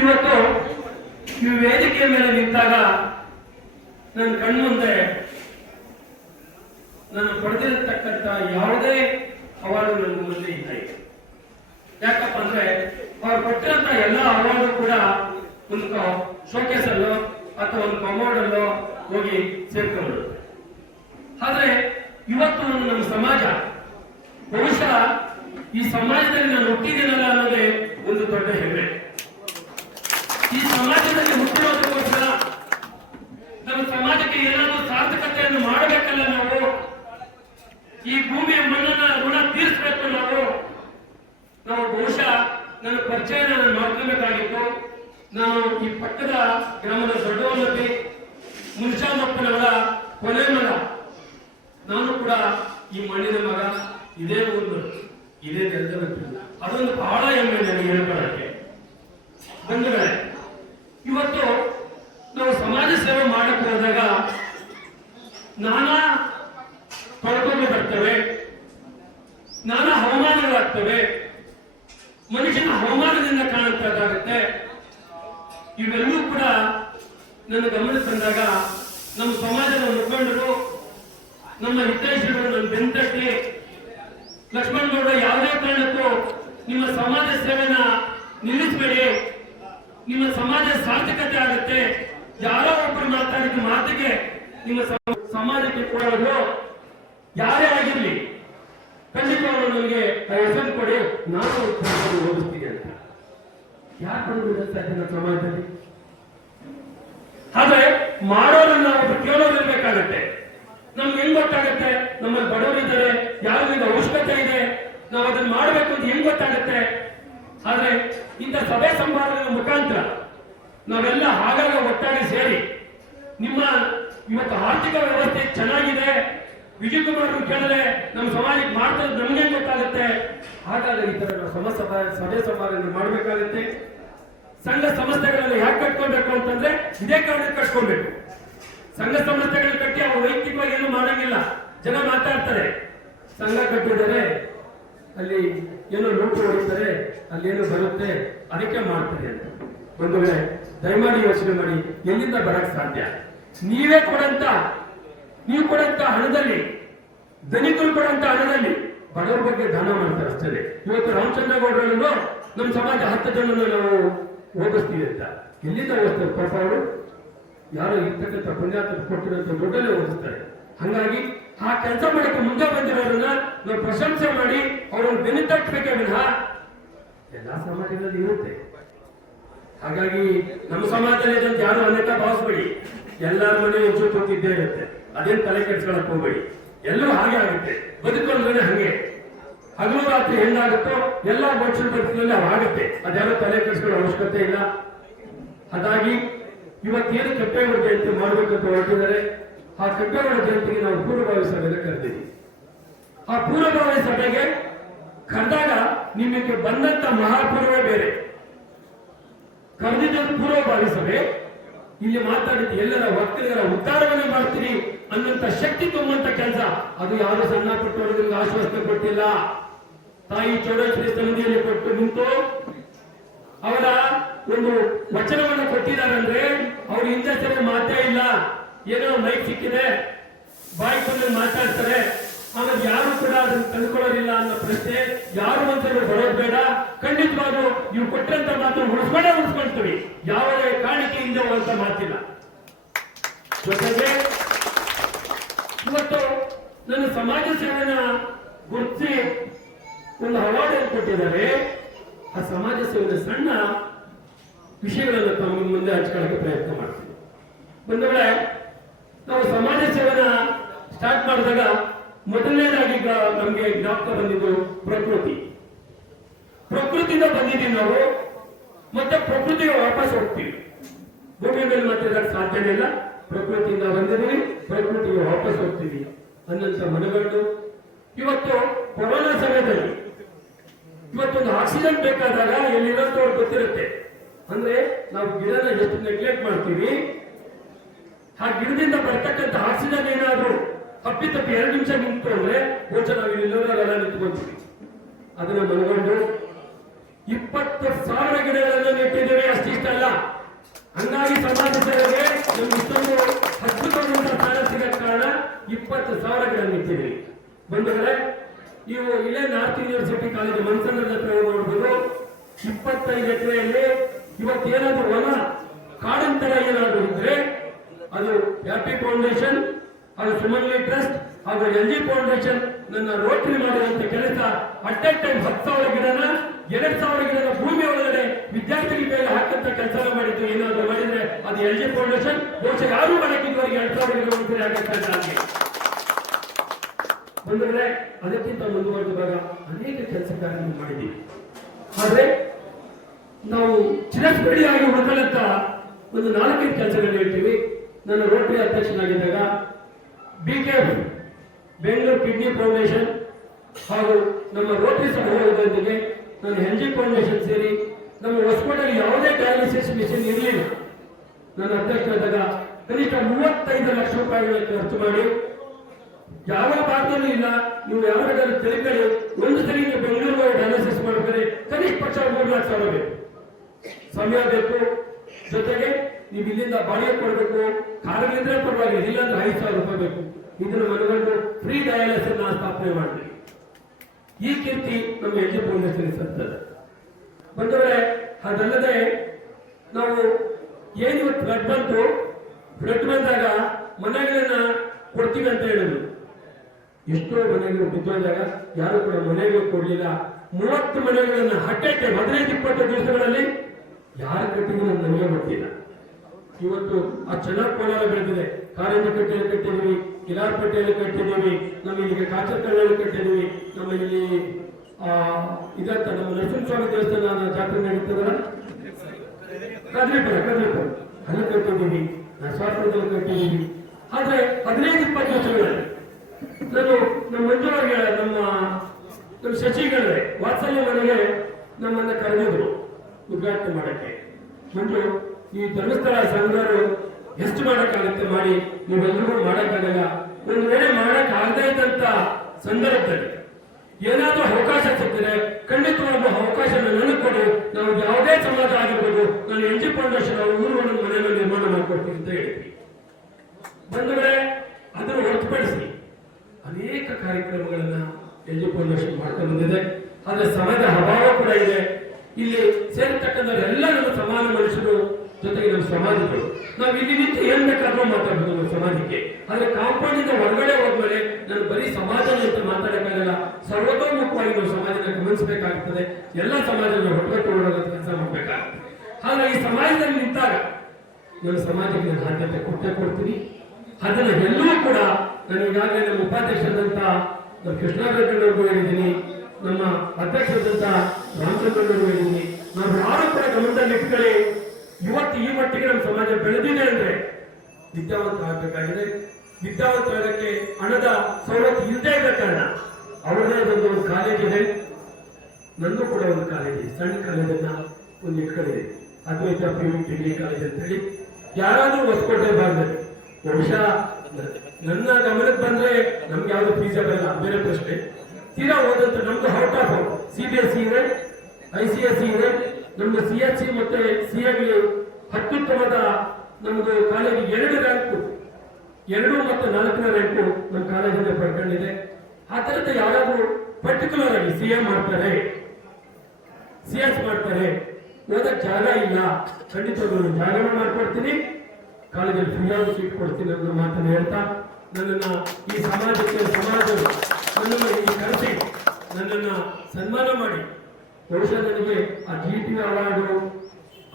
ಇವತ್ತು ಈ ವೇದಿಕೆಯ ಮೇಲೆ ನಿಂತಾಗ ನನ್ನ ಕಣ್ಮುಂದೆ ನಾನು ಪಡೆದಿರತಕ್ಕಂಥ ಯಾವುದೇ ಅವಾರ್ಡು ನನ್ನ ಮುಂದೆ ಇಲ್ಲ. ಯಾಕಪ್ಪ ಅಂದ್ರೆ ಅವ್ರು ಕೊಟ್ಟಿರಂತ ಎಲ್ಲ ಅವಾರ್ಡು ಕೂಡ ಒಂದು ಶೋಕೇಸ್ ಅಲ್ಲೋ ಅಥವಾ ಒಂದು ಕಮೋಡ್ ಅಲ್ಲೋ ಹೋಗಿ ಸೇರ್ಕೊಂಡು. ಆದ್ರೆ ಇವತ್ತು ನಮ್ಮ ಸಮಾಜ ಬಹುಶಃ ಈ ಸಮಾಜದಲ್ಲಿ ನಾನು ಹುಟ್ಟಿದ್ದೀನಲ್ಲ ಅನ್ನೋದೇ ಒಂದು ದೊಡ್ಡ ಹೆಮ್ಮೆ. ಈ ಸಮಾಜದಲ್ಲಿ ಹುಟ್ಟಿರೋದಕ್ಕೋಸ್ಕರ ನಮ್ಮ ಸಮಾಜಕ್ಕೆ ಏನಾದರೂ ಸಾರ್ಥಕತೆಯನ್ನು ಮಾಡಬೇಕಲ್ಲ ನಾವು. ಈ ಭೂಮಿಯ ಮಣ್ಣನ್ನ ಋಣ ತೀರಿಸಬೇಕು ನಾವು ಬಹುಶಃ ನನ್ನ ಪರಿಚಯ ನಾನು ಮಾಡ್ಕೊಬೇಕಾಗಿತ್ತು. ನಾನು ಈ ಪಕ್ಕದ ಗ್ರಾಮದ ದೊಡ್ಡವಲ್ಲಪ್ಪಿ ಮುನ್ಷಾಮಪ್ಪನವರ ಕೊನೆ ಮಗ. ನಾನು ಕೂಡ ಈ ಮಣ್ಣಿನ ಮಗ, ಇದೇ ಊರು, ಇದೇ ನೆಲದ. ಅದೊಂದು ಬಹಳ ಹೆಮ್ಮೆ ನನಗೆ ಹೇಳ್ಕೊಳ್ಳಕ್ಕೆ. ಬಂಧುಗಳೇ, ಇವತ್ತು ನಾವು ಸಮಾಜ ಸೇವೆ ಮಾಡಕ್ಕೆ ಹೋದಾಗ ನಾನಾ ತೊಡಕುಗಳು ಬರ್ತವೆ, ನಾನಾ ಹವಾಮಾನಗಳಾಗ್ತವೆ, ಮನುಷ್ಯನ ಹವಾಮಾನದಿಂದ ಕಾಣುತ್ತದಾಗುತ್ತೆ. ಇವೆಲ್ಲೂ ಕೂಡ ನನ್ನ ಗಮನ ತಂದಾಗ ನಮ್ಮ ಸಮಾಜದ ಮುಖಂಡರು, ನಮ್ಮ ಹಿತೈಷಿಗಳು ನನ್ನ ಬೆಂತಟ್ಟಿ, ಲಕ್ಷ್ಮಣ್ ಗೌಡ ಯಾವುದೇ ಕಾರಣಕ್ಕೂ ನಿಮ್ಮ ಸಮಾಜ ಸೇವೆನ ನಿಲ್ಲಿಸಬೇಡಿ, ನಿಮ್ಮ ಸಮಾಜ ಸಾರ್ಥಕತೆ ಆಗುತ್ತೆ. ಯಾರೋ ಒಬ್ಬರು ಮಾತಾಡಿದ ಮಾತಿಗೆ ನಿಮ್ಮ ಸಮಾಜಕ್ಕೆ ಕೊಡೋದು ಯಾರೇ ಆಗಿರ್ಲಿ, ಖಂಡಿತವಾಗ್ಲೂ ನನಗೆ ಹೆಸರು ಕೊಡಿ, ನಾನು ಓದಿಸ್ತೀನಿ ಅಂತ. ಯಾರು ಬಂದು ಸಮಾಜದಲ್ಲಿ? ಆದ್ರೆ ಮಾಡೋರನ್ನ ಒಬ್ರು ಕೇಳೋದಿರ್ಬೇಕಾಗತ್ತೆ. ನಮ್ಗೆ ಹೆಂಗ್ ಗೊತ್ತಾಗತ್ತೆ ನಮ್ಮಲ್ಲಿ ಬಡವರಿದ್ದಾರೆ, ಯಾರಿಂದ ಅವಶ್ಯಕತೆ ಇದೆ, ನಾವು ಅದನ್ನ ಮಾಡ್ಬೇಕು ಅಂತ ಹೆಂಗ್ ಗೊತ್ತಾಗತ್ತೆ? ಆದ್ರೆ ಇಂಥ ಸಭೆ ಸಮಾರಂಭದ ಮುಖಾಂತರ ನಾವೆಲ್ಲ ಆಗಾಗ ಒಟ್ಟಾಗಿ ಸೇರಿ ನಿಮ್ಮ ಇವತ್ತು ಆರ್ಥಿಕ ವ್ಯವಸ್ಥೆ ಚೆನ್ನಾಗಿದೆ, ವಿಜಯ್ ಕುಮಾರ್ ಕೇಳಿದ್ರೆ ನಮ್ಮ ಸಮಾಜಕ್ಕೆ ಮಾಡ್ತಾರೆ ನಮ್ಗೆ ಗೊತ್ತಾಗುತ್ತೆ. ಹಾಗಾದ್ರೆ ಈ ತರ ನಾವು ಸಭೆ ಸಮಾರಂಭ ಮಾಡಬೇಕಾಗುತ್ತೆ. ಸಂಘ ಸಂಸ್ಥೆಗಳಲ್ಲಿ ಯಾಕೆ ಕಟ್ಕೊಳ್ಬೇಕು ಅಂತಂದ್ರೆ ಇದೇ ಕಾರಣಕ್ಕೆ ಕಟ್ಕೊಳ್ಬೇಕು. ಸಂಘ ಸಂಸ್ಥೆಗಳು ಕಟ್ಟಿ ಅವ್ರು ವೈಯಕ್ತಿಕವಾಗಿ ಏನು ಮಾಡಂಗಿಲ್ಲ. ಜನ ಮಾತಾಡ್ತಾರೆ, ಸಂಘ ಕಟ್ಟಿದರೆ ಅಲ್ಲಿ ಏನೋ ಲೂಟು ಹೊಡಿತಾರೆ, ಅಲ್ಲೇನೋ ಬರುತ್ತೆ, ಅದಕ್ಕೆ ಮಾಡ್ತಾರೆ ಅಂತ. ಒಂದು ವೇಳೆ ದಯಮಾಡಿ ಯೋಚನೆ ಮಾಡಿ, ಎಲ್ಲಿಂದ ಬರಕ್ ಸಾಧ್ಯ? ನೀವು ಕೊಡಂತ ಹಣದಲ್ಲಿ, ಧನಿಕರು ಕೊಡಂತ ಹಣದಲ್ಲಿ ಬಡವರ ಬಗ್ಗೆ ದಾನ ಮಾಡ್ತಾರೆ ಅಷ್ಟೇ. ಇವತ್ತು ರಾಮಚಂದ್ರ ಗೌಡರನ್ನು ನಮ್ಮ ಸಮಾಜ 10 ಜನನ್ನು ನಾವು ಓದಿಸ್ತೀವಿ ಅಂತ ಎಲ್ಲಿಂದ ಓದಿಸ್ತಾರೆ? ಪಾಪ ಅವರು ಯಾರೋ ಇರ್ತಕ್ಕಂಥ ಪುಣ್ಯಾತ್ಮ ಕೊಟ್ಟಿರೋಂಥ ದುಡ್ಡಲ್ಲೇ ಓದಿಸ್ತಾರೆ. ಹಾಗಾಗಿ ಆ ಕೆಲಸ ಮಾಡಕ್ಕೆ ಮುಂದೆ ಬಂದಿರೋರನ್ನ ನಾವು ಪ್ರಶಂಸೆ ಮಾಡಿ ಅವರನ್ನು ಬೆನ್ನಿತಟ್ಟಬೇಕೇ ವಿನಃ ಎಲ್ಲಾ ಸಮಾಜಗಳಲ್ಲಿ ಇರುತ್ತೆ. ಹಾಗಾಗಿ ನಮ್ಮ ಸಮಾಜದಲ್ಲಿ ಯಾರು ಅನ್ಯತಾ ಭಾವಿಸ್ಬೇಡಿ. ಎಲ್ಲರ ಮನೆ ಹೆಚ್ಚು ಕೂತಿದ್ದೇ ಇರುತ್ತೆ, ಅದೇನು ತಲೆ ಕೆಡ್ಸ್ಕೊಳಕ್ ಹೋಗ್ಬೇಡಿ. ಎಲ್ಲರೂ ಹಾಗೆ ಆಗುತ್ತೆ, ಬದುಕೊಂಡ್ರೆ ಹಂಗೆ. ಹಗಲು ರಾತ್ರಿ ಹೆಂಗಾಗುತ್ತೋ ಎಲ್ಲ ಮನುಷ್ಯರ ಬದುಕಿನಲ್ಲಿ ಆಗುತ್ತೆ, ಅದ್ಯಾರೋ ತಲೆ ಕೆಡ್ಸ್ಕೊಳ್ಳೋ ಅವಶ್ಯಕತೆ ಇಲ್ಲ. ಹಾಗಾಗಿ ಇವತ್ತೇನು ಕೆಂಪೇಗೌಡ ಜಯಂತಿ ಮಾಡಬೇಕಂತ ಹೊರಟಿದ್ದಾರೆ, ಆ ಕೆಂಪೇಗೌಡ ಜಯಂತಿಗೆ ನಾವು ಪೂರ್ವಭಾವಿ ಸಭೆಗೆ ಕರೆದಿದ್ದೀವಿ. ಆ ಪೂರ್ವಭಾವಿ ಸಭೆಗೆ ಕರೆದಾಗ ನಿಮಗೆ ಬಂದಂತ ಮಹಾಪೂರ್ವೇ ಬೇರೆ. ಕರೆದಿದ್ದ ಪೂರ್ವಭಾವಿ ಸಭೆ ಇಲ್ಲಿ ಮಾತಾಡಿದ್ದು ಎಲ್ಲರ ಒಕ್ಕಲಿಗರ ಉದ್ಧಾರವನ್ನೇ ಮಾಡ್ತೀರಿ ಅನ್ನಂತ ಶಕ್ತಿ ತುಂಬುವಂತ ಕೆಲಸ. ಅದು ಯಾರು ಸಣ್ಣ ಪುಟ್ಟವರಿಗೆ ಆಶ್ವಾಸನೆ ಕೊಟ್ಟಿಲ್ಲ. ತಾಯಿ ಚೌಡೇಶ್ವರಿ ಸಮಿತಿಯಲ್ಲಿ ಕೊಟ್ಟು ನಿಂತು ಅವರ ಒಂದು ವಚನವನ್ನು ಕೊಟ್ಟಿದ್ದಾರೆ ಅಂದ್ರೆ ಅವ್ರು ಹಿಂದೆ ಸರಿ ಮಾತೇ ಇಲ್ಲ. ಏನೋ ಮೈಕ್ ಸಿಕ್ಕಿದೆ, ಬಾಯಿ ಕೊಂಡು ಮಾತಾಡ್ತಾರೆ, ಆಮೇಲೆ ಯಾರು ಕೂಡ ಅದನ್ನು ತಂದುಕೊಳ್ಳೋದಿಲ್ಲ ಅನ್ನೋ ಪ್ರಶ್ನೆ ಯಾರು ಒಂದ್ಸಲ ಬರೋದು ಬೇಡ. ಖಂಡಿತವಾಗೂ ನೀವು ಕೊಟ್ಟಂತ ಮಾತು ಉಳಿಸ್ಕೊಳ್ತೀವಿ, ಯಾವುದೇ ಕಾಣಿಕೆಯಿಂದ ಅಂತ ಮಾತಿಲ್ಲ. ಜೊತೆಗೆ ಇವತ್ತು ನನ್ನ ಸಮಾಜ ಸೇವೆನ ಗುರುತಿಸಿ ಒಂದು ಅವಾರ್ಡ್ ಕೊಟ್ಟಿದ್ದಾರೆ. ಆ ಸಮಾಜ ಸೇವೆಯ ಸಣ್ಣ ವಿಷಯಗಳನ್ನು ತಮ್ಮ ಮುಂದೆ ಹಂಚ್ಕೊಳ್ಳಕ್ಕೆ ಪ್ರಯತ್ನ ಮಾಡ್ತೀವಿ. ಬಂದವಳೆ, ನಾವು ಸಮಾಜ ಸೇವೆನ ಸ್ಟಾರ್ಟ್ ಮಾಡಿದಾಗ ಮೊದಲನೇದಾಗಿ ನಮ್ಗೆ ಜ್ಞಾಪಕ ಬಂದಿದ್ದು ಪ್ರಕೃತಿಯಿಂದ ಬಂದಿದ್ದೀವಿ ನಾವು, ಮತ್ತೆ ಪ್ರಕೃತಿಗೆ ವಾಪಸ್ ಹೋಗ್ತೀವಿ. ಭೂಮಿ ಮೇಲೆ ಮತ್ತೆ ಸಾಧ್ಯನೇ ಇಲ್ಲ, ಪ್ರಕೃತಿಯಿಂದ ಬಂದಿದ್ದೀವಿ, ಪ್ರಕೃತಿಗೆ ವಾಪಸ್ ಹೋಗ್ತೀವಿ ಅನ್ನಂತ ಮನಗಂಡು ಇವತ್ತು ಕೊರೋನಾ ಸಮಯದಲ್ಲಿ ಇವತ್ತೊಂದು ಆಕ್ಸಿಜನ್ ಬೇಕಾದಾಗ ಎಲ್ಲಿರೋಂಥವ್ರು ಗೊತ್ತಿರುತ್ತೆ. ಅಂದ್ರೆ ನಾವು ಗಿಡನ ಎಷ್ಟು ನೆಗ್ಲೆಕ್ಟ್ ಮಾಡ್ತೀವಿ, ಆ ಗಿಡದಿಂದ ಬರ್ತಕ್ಕಂಥ ಆಕ್ಸಿಜನ್ ಏನಾದ್ರು ಅಪ್ಪಿತಪ್ಪಿ 2 ನಿಮಿಷ ನಿಂತು ಅಂದ್ರೆ ಬಹುಶಃ ನಾವು ಇಲ್ಲೆಲ್ಲ ನಿಂತ್ಕೊಂತೀವಿ. ಅದನ್ನ ಮನಗೊಂಡು 20,000 ಗಿಡಗಳನ್ನು ನೆಟ್ಟಿದ್ದೇವೆ. ಅಷ್ಟಿಷ್ಟ ಅಲ್ಲ, ಹಂಗಾಗಿ ಸಮಾಜ ಸೇವೆಗೆ ನಮ್ಗೆ ಇಷ್ಟೊಂದು ಅದ್ಭುತವಾದಂತಹ ಸ್ಥಾನ ಸಿಗಕ್ಕೆ ಕಾರಣ 20,000 ಗಿಡ ನೆಟ್ಟಿದ್ದೀವಿ. ಬಂಧುಗಳೇ, ನೀವು ಇಲ್ಲೇ ನಾರ್ತ್ ಯೂನಿವರ್ಸಿಟಿ ಕಾಲೇಜು ಮನ್ಸಂದ್ರದ ಹತ್ರ ನೋಡ್ಬೋದು. 25 ಎಕರೆಯಲ್ಲಿ ಇವತ್ತೇನಾದ್ರೂ ವನ ಕಾಡಂತರ ಏನಾದ್ರು ಇದ್ರೆ ಅದು ಹ್ಯಾಪಿ ಫೌಂಡೇಶನ್, ಅದು ಸುಮನ್ಲಿ ಟ್ರಸ್ಟ್ ಹಾಗೂ LG ಫೌಂಡೇಶನ್ ನನ್ನ ರೋಟರಿ ಮಾಡಿರುವಂತ ಕೆಲಸ. ಅಟ್ ಎ ಟೈಮ್ 10,000 ಗಿಡನ 2,000 ಗಿಡದ ಭೂಮಿ ಒಳಗಡೆ ವಿದ್ಯಾರ್ಥಿಗಳ ಮೇಲೆ ಹಾಕಂತ ಕೆಲಸ ಮಾಡಿದ್ದು ಏನಾದ್ರು ಮಾಡಿದ್ರೆ ಅದು LG ಫೌಂಡೇಶನ್. ಬಹುಶಃ ಯಾರು ಮಾಡಕ್ಕಿದ್ದವರಿಗೆ 2,000 ಗಿಡ ಒಂದ್ಸರಿ ಆಗಕ್ಕೆ ಬಂದ್ರೆ ಅದಕ್ಕಿಂತ ಮುಂದುವರೆದಾಗ ಅನೇಕ ಕೆಲಸ ಕಾರ್ಯಗಳು ಮಾಡಿದ್ದೀವಿ. ಆದ್ರೆ ನಾವು ಚಿರಸ್ಪಡಿಯಾಗಿ ಉಳ್ಕೊಳ್ಳಂತ ಒಂದು 4-5 ಕೆಲಸಗಳು ಹೇಳ್ತೀವಿ. ನಾನು ರೋಟರಿ ಅಧ್ಯಕ್ಷನಾಗಿದ್ದಾಗ BKF ಬೆಂಗಳೂರು ಕಿಡ್ನಿ ಫೌಂಡೇಶನ್ ಹಾಗೂ ನಮ್ಮ ರೋಟರಿ ಸಹಯೋಗದೊಂದಿಗೆ ನಾನು LG ಫೌಂಡೇಶನ್ ಸೇರಿ ನಮ್ಮ ಹೊಸಕೋಟೆಯಲ್ಲಿ ಯಾವುದೇ ಡಯಾಲಿಸಿಸ್ ಮಿಷನ್ ಇರಲಿಲ್ಲ. ನನ್ನ ಅಧ್ಯಕ್ಷರಾದಾಗ ಕನಿಷ್ಠ 35 ಲಕ್ಷ ರೂಪಾಯಿಗಳನ್ನು ಖರ್ಚು ಮಾಡಿ, ಯಾವ ಭಾಗದಲ್ಲೂ ಇಲ್ಲ, ನೀವು ಯಾವಾಗಾದ್ರೂ ತಿರುಗಲಿ ಒಂದು ಸರಿ ನೀವು ಬೆಂಗಳೂರು ಡಯಾಲಿಸಿಸ್ ಮಾಡಿದ್ರೆ ಕನಿಷ್ಠ ಪಕ್ಷ 3 ಲಕ್ಷ ಸಾವಿರ ಬೇಕು, ಸಮಯ ಬೇಕು. ಜೊತೆಗೆ ನೀವು ಇಲ್ಲಿಂದ ಬಾಡಿಗೆ ಕೊಡಬೇಕು, ಕಾರಣಗಳಿದ್ರೆ ಪರವಾಗಿಲ್ಲ, ಇಲ್ಲಾಂದ್ರೆ 5,000 ರೂಪಾಯಿ ಬೇಕು. ಇದನ್ನು ಮನಗೊಂಡು ಫ್ರೀ ಡಯಾಲಿಸಿಸ್ ಸ್ಥಾಪನೆ ಮಾಡಿದ್ವಿ. ಈ ಕೀರ್ತಿ ನಮ್ಮ LG ಫೌಂಡೇಶನ್ ಸರ್ತದೆ. ಬಂದವರೆ, ಅದಲ್ಲದೆ ನಾವು ಏನಿವತ್ತು ಬ್ಲಡ್ ಬಂದಾಗ ಮನೆಗಳನ್ನ ಕೊಡ್ತೀವಿ ಅಂತ ಹೇಳಿದ್ರು. ಎಷ್ಟೋ ಮನೆಗಳು ಬಿದ್ದೋದಾಗ ಯಾರು ಕೂಡ ಮನೆಗಳು ಕೊಡ್ಲಿಲ್ಲ. 30 ಮನೆಗಳನ್ನ ಹಟ್ಟೆ 15-20 ದಿವಸಗಳಲ್ಲಿ ಯಾರು ಕಟ್ಟಿದ್ರು ನನಗೆ ಗೊತ್ತಿಲ್ಲ. ಇವತ್ತು ಆ ಚೆನ್ನಾಗಿ ಕೋಲಾರ ಬೆಳೆದಿದೆ. ಕಾರಂಜಿ ಕಟ್ಟೆಯಲ್ಲಿ ಕಟ್ಟಿದೀವಿ, ಕಿಲಾರ್ಪೇಟೆಯಲ್ಲಿ ಕಟ್ಟಿದೀವಿ, ನಮ್ಮ ಇಲ್ಲಿಗೆ ಕಾಚರಕಳ್ಳಿಯಲ್ಲಿ ಕಟ್ಟಿದೀವಿ, ನಮ್ಮ ಇಲ್ಲಿ ಇದಂತ ನಮ್ಮ ನರಸಿಂಹಸ್ವಾಮಿ ದೇವಸ್ಥಾನ ಜಾತ್ರೆ ನಡೀತದಲ್ಲ ಕದ್ರಿಪುರ ಅಲ್ಲಿ ಕಟ್ಟಿದೀವಿ, ನರಸಾಪುರದಲ್ಲಿ ಕಟ್ಟಿದೀವಿ. ಆದ್ರೆ 15-20 ವರ್ಷಗಳಲ್ಲಿ ನಾನು ನಮ್ಮ ಮಂಜುಳಗೆ ನಮ್ಮ ಶಶಿಗಳೇ ವಾತ್ಸಲ್ಯ ಮನೆಗೆ ನಮ್ಮನ್ನ ಕರೆದಿದ್ರು ಉದ್ಘಾಟನೆ ಮಾಡಕ್ಕೆ. ಮಂಜು, ಈ ಧರ್ಮಸ್ಥಳ ಸಂಘರು ಎಷ್ಟು ಮಾಡಕ್ಕಾಗುತ್ತೆ ಮಾಡಿ, ನೀವೆಲ್ಲರೂ ಮಾಡಕ್ಕಾಗಲ್ಲ. ಒಂದು ವೇಳೆ ಮಾಡಕ್ ಆಗದೇ ಇದ್ದಂತ ಸಂದರ್ಭದಲ್ಲಿ ಏನಾದ್ರೂ ಅವಕಾಶ ಸಿಗ್ತದೆ ಖಂಡಿತವಾದ ಅವಕಾಶ ನನಗೆ ಕೊಡು, ನಾವು ಯಾವುದೇ ಸಮಾಜ ಆಗಿರ್ಬೋದು, ನಾನು LG ಫೌಂಡೇಶನ್ ಊರು ಒಂದು ಮನೆಯನ್ನು ನಿರ್ಮಾಣ ಮಾಡ್ಕೊಡ್ತೀನಿ ಅಂತ ಹೇಳಿದ್ವಿ. ಬಂಧುಗಳೇ, ಅದನ್ನು ಹೊರತುಪಡಿಸಿ ಅನೇಕ ಕಾರ್ಯಕ್ರಮಗಳನ್ನ LG ಫೌಂಡೇಶನ್ ಮಾಡ್ಕೊಂಡು ಬಂದಿದೆ. ಆದ್ರೆ ಸಮಯದ ಅಭಾವ ಕೂಡ ಇದೆ. ಇಲ್ಲಿ ಸೇರ್ತಕ್ಕಂಥ ಎಲ್ಲ ನಮ್ಮ ಸಮಾನ ಮನುಷ್ಯರು, ಜೊತೆಗೆ ನಮ್ಮ ಸಮಾಜಗಳು. ನಾವು ಇಲ್ಲಿ ನಿಂತು ಏನ್ ಬೇಕಾದ್ರೂ ಮಾತಾಡ್ಬೋದು ನಮ್ಮ ಸಮಾಜಕ್ಕೆ. ಆದ್ರೆ ಕಾಂಪೌಂಡ್ ಇಂದ ಹೊರಗಡೆ ಹೋದ್ಮೇಲೆ ನಾನು ಬರೀ ಸಮಾಜ ಅಂತ ಮಾತಾಡಕ್ಕಾಗಲ್ಲ. ಸರ್ವತೋಮುಖವಾಗಿ ನಾವು ಸಮಾಜನ ಗಮನಿಸಬೇಕಾಗ್ತದೆ. ಎಲ್ಲ ಸಮಾಜವನ್ನು ಹೊರಗೆ ತಗೊಳ್ಳೋದ ಕೆಲಸ ಮಾಡ್ಬೇಕಾಗ್ತದೆ. ಆದ್ರೆ ಈ ಸಮಾಜದಲ್ಲಿ ನಿಂತಾಗ ನನ್ನ ಸಮಾಜಕ್ಕೆ ನಾನು ಆದ್ಯತೆ ಕೊಡ್ತೀನಿ. ಅದನ್ನ ಎಲ್ಲವೂ ಕೂಡ ನಾನು ಈಗಾಗಲೇ ನಮ್ಮ ಉಪಾಧ್ಯಕ್ಷರಾದಂತ ಕೃಷ್ಣಾರೆಡ್ಡಿಯವ್ರಿಗೂ ಹೇಳಿದ್ದೀನಿ, ನಮ್ಮ ಅಧ್ಯಕ್ಷರಾದಂತ ರಾಮಚಂದ್ರವ್ರಿಗೂ ಹೇಳಿದ್ದೀನಿ. ನಾವು ಯಾರು ಕೂಡ ಗಮನದಲ್ಲಿ ಇಟ್ಕೊಳ್ಳಿ. ಇವತ್ತು ಈ ಮಟ್ಟಿಗೆ ನಮ್ಮ ಸಮಾಜ ಬೆಳೆದಿದೆ ಅಂದ್ರೆ ವಿದ್ಯಾವಂತ ಆಗಬೇಕಾಗಿದೆ. ವಿದ್ಯಾವಂತ ಆಗಕ್ಕೆ ಹಣದ ಸವಲತ್ತು ಇಲ್ಲದೆ ಇದ್ದ ಕಾರಣ ಅವರದೇ ಒಂದು ಕಾಲೇಜ್ ಇದೆ, ನಂದು ಕೂಡ ಒಂದು ಕಾಲೇಜ್ ಇದೆ, ಸಣ್ಣ ಕಾಲೇಜನ್ನ ಒಂದು ಇಟ್ಕೊಂಡಿದೆ, ಅದ್ವೈತ PU ಡಿಗ್ರಿ ಕಾಲೇಜ್ ಅಂತ ಹೇಳಿ. ಯಾರಾದ್ರೂ ಹೊಸಕೋಟೆ ಭಾಗದಲ್ಲಿ ಬಹುಶಃ ನನ್ನ ಗಮನಕ್ಕೆ ಬಂದ್ರೆ ನಮ್ಗೆ ಯಾವ್ದು ಫೀಸ್ ಬರಲ್ಲ, ಬೇರೆ ಪ್ರಶ್ನೆ. ತೀರಾ ಹೋದಂತ ನಮ್ದು ಔಟ್ ಆಫ್ CBSE ಇದೆ, ICSE ಇದೆ, ನಮ್ದು CHC ಮತ್ತೆ CA ಅತ್ಯುತ್ತಮದ ನಮ್ದು ಕಾಲೇಜ್ 2 ರ್ಯಾಂಕು, 2 ಮತ್ತು 4ನೇ ರ್ಯಾಂಕು ನಮ್ಮ ಕಾಲೇಜಿಂದ ಪಡ್ಕೊಂಡಿದೆ. ಆ ತರದ ಯಾರಾದ್ರೂ ಪರ್ಟಿಕ್ಯುಲರ್ ಆಗಿ CA ಮಾಡ್ತಾರೆ, CS ಮಾಡ್ತಾರೆ, ಓದಕ್ ಜಾಗ ಇಲ್ಲ, ಖಂಡಿತವಾಗ್ಲೂ ಜಾಗ ಮಾಡ್ಕೊಡ್ತೀನಿ, ಕಾಲೇಜಲ್ಲಿ ಫ್ರೀಯಾಗಿ ಸೀಟ್ ಕೊಡ್ತೀನಿ ಅನ್ನೋ ಮಾತನ್ನು ಹೇಳ್ತಾ ನನ್ನನ್ನ ಈ ಸಮಾಜಕ್ಕೆ ನನ್ನನ್ನು ಈ ಕರೆಸಿ ನನ್ನನ್ನ ಸನ್ಮಾನ ಮಾಡಿ, ಬಹುಶಃ ನನಗೆ ಆ GT ಅವಾರ್ಡು,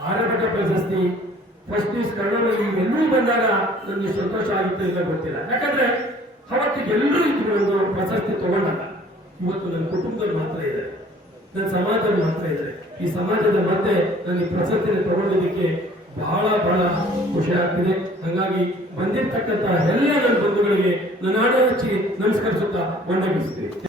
ಆರ್ಯಭಟ ಪ್ರಶಸ್ತಿ, ಫಸ್ಟ್ ನ್ಯೂಸ್ ಕನ್ನಡದಲ್ಲಿ ಎಲ್ಲರೂ ಬಂದಾಗ ನನಗೆ ಸಂತೋಷ ಆಗುತ್ತೆ ಇಲ್ಲ ಗೊತ್ತಿಲ್ಲ. ಯಾಕಂದ್ರೆ ಅವತ್ತಿಗೆ ಎಲ್ಲರೂ ಇಟ್ಕೊಂಡು ಪ್ರಶಸ್ತಿ ತಗೊಂಡಾಗ ಇವತ್ತು ನನ್ನ ಕುಟುಂಬದಲ್ಲಿ ಮಾತ್ರ ಇದೆ, ನನ್ನ ಸಮಾಜದಲ್ಲಿ ಮಾತ್ರ ಇದೆ. ಈ ಸಮಾಜದ ಮತ್ತೆ ನಾನು ಈ ಪ್ರಶಸ್ತಿನ ತಗೊಂಡಿದ್ದಕ್ಕೆ ಬಹಳ ಖುಷಿ ಆಗ್ತಿದೆ. ಹಾಗಾಗಿ ಬಂದಿರ್ತಕ್ಕಂಥ ಎಲ್ಲ ನನ್ನ ಬಂಧುಗಳಿಗೆ ನನ್ನ ಆಡ ಹಚ್ಚಿ ನಮಸ್ಕರಿಸುತ್ತಾ ವಂದನಿಸ್ತೀನಿ.